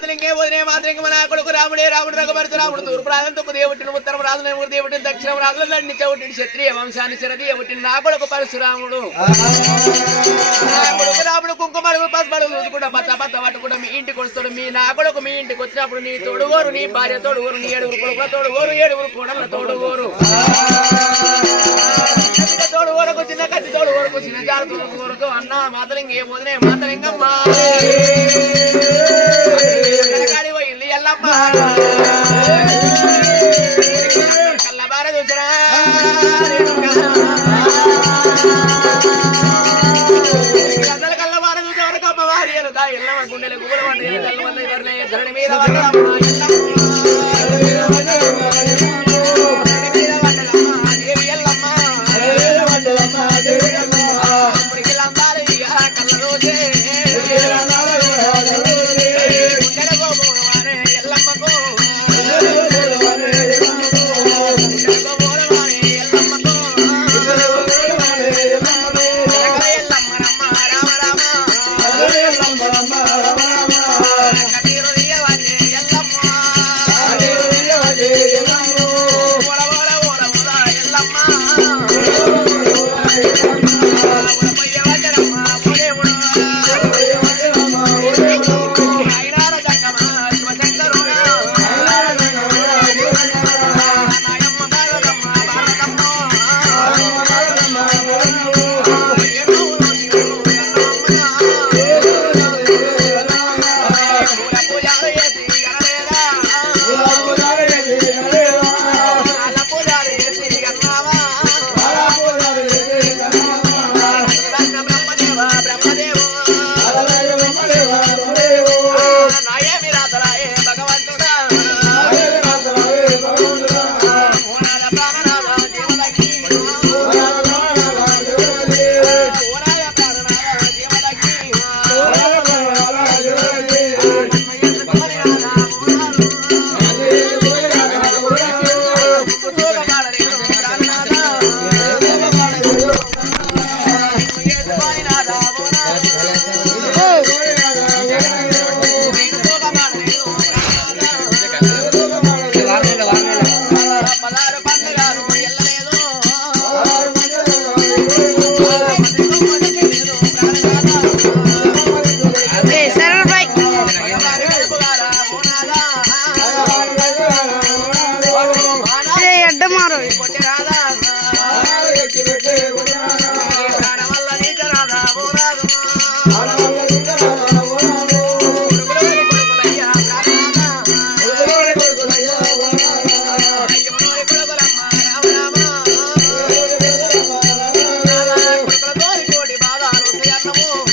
మాతలింగే వదినే మాతలింగ మన కొడుకు రాముడే రాముడు రఘుభరత రాముడు తూర్పు రాజంతో దేవుడిని ఉత్తరం రాజు దేవుడిని దక్షిణం రాజుల లండి చవిటిని క్షత్రియ వంశాన్ని చిరది ఎవటిని నా కొడుకు పరశురాముడు నా కొడుకు రాముడు కుంకుమడుగు పసుపడుగు చూసుకుంటా పత్త పత్త పట్టుకుంటా మీ ఇంటికి వస్తాడు మీ నా కొడుకు మీ ఇంటికి వచ్చినప్పుడు నీ తోడుగోరు నీ భార్య తోడుగోరు నీ ఏడుగురు కొడుకుల తోడుగోరు ఏడుగురు కోడళ్ళ తోడుగోరు తోడుగోరకు చిన్న కత్తి తోడుగోరకు చిన్న జారు తోడుగోరకు అన్న మాతలింగే వదినే మాతలింగమ్మ పోయింది ఎల్లమ్మ కళ్ళబార చూసినా కళ్ళ కళ్ళబార చూసే వరకు అమ్మవారి ఎల్లమ్మ గుండెల గుబుల వండి ధరణి మీద Namo